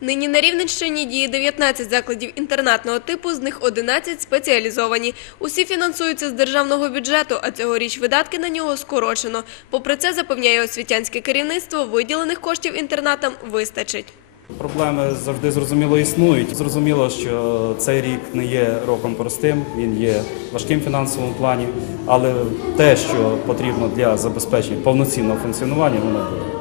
Нині на Рівненщині діє 19 закладів інтернатного типу, з них 11 спеціалізовані. Усі фінансуються з державного бюджету, а цьогоріч видатки на нього скорочено. Попри це, запевняє освітянське керівництво, виділених коштів інтернатам вистачить. Проблеми завжди зрозуміло існують. Зрозуміло, що цей рік не є роком простим, він є важким в фінансовому плані, але те, що потрібно для забезпечення повноцінного функціонування, воно буде.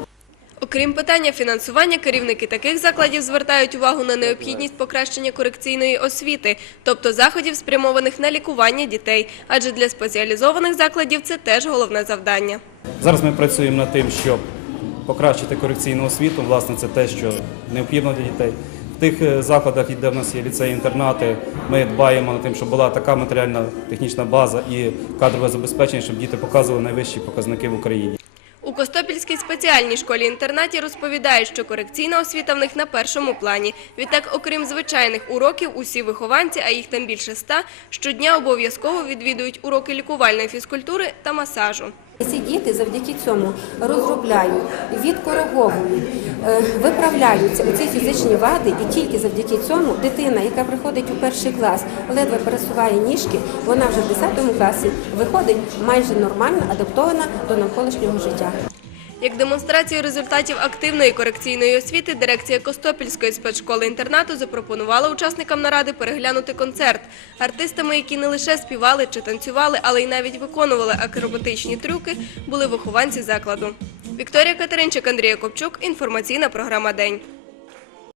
Окрім питання фінансування, керівники таких закладів звертають увагу на необхідність покращення корекційної освіти, тобто заходів, спрямованих на лікування дітей. Адже для спеціалізованих закладів це теж головне завдання. Зараз ми працюємо над тим, щоб покращити корекційну освіту. Власне, це те, що необхідно для дітей. В тих е, закладах, де в нас є ліцеї-інтернати, ми дбаємо над тим, щоб була така матеріальна технічна база і кадрове забезпечення, щоб діти показували найвищі показники в Україні. Костопільській спеціальній школі-інтернаті розповідають, що корекційна освіта в них на першому плані. Відтак, окрім звичайних уроків, усі вихованці, а їх там більше ста, щодня обов'язково відвідують уроки лікувальної фізкультури та масажу. Ці діти завдяки цьому розробляють, відкориговують, е, виправляються у ці фізичні вади, і тільки завдяки цьому дитина, яка приходить у перший клас, ледве пересуває ніжки, вона вже в 10 класі виходить майже нормально адаптована до навколишнього життя. Як демонстрацію результатів активної корекційної освіти, дирекція Костопільської спецшколи-інтернату запропонувала учасникам наради переглянути концерт. Артистами, які не лише співали чи танцювали, але й навіть виконували акробатичні трюки, були вихованці закладу. Вікторія Катеринчик, Андрія Копчук. Інформаційна програма День.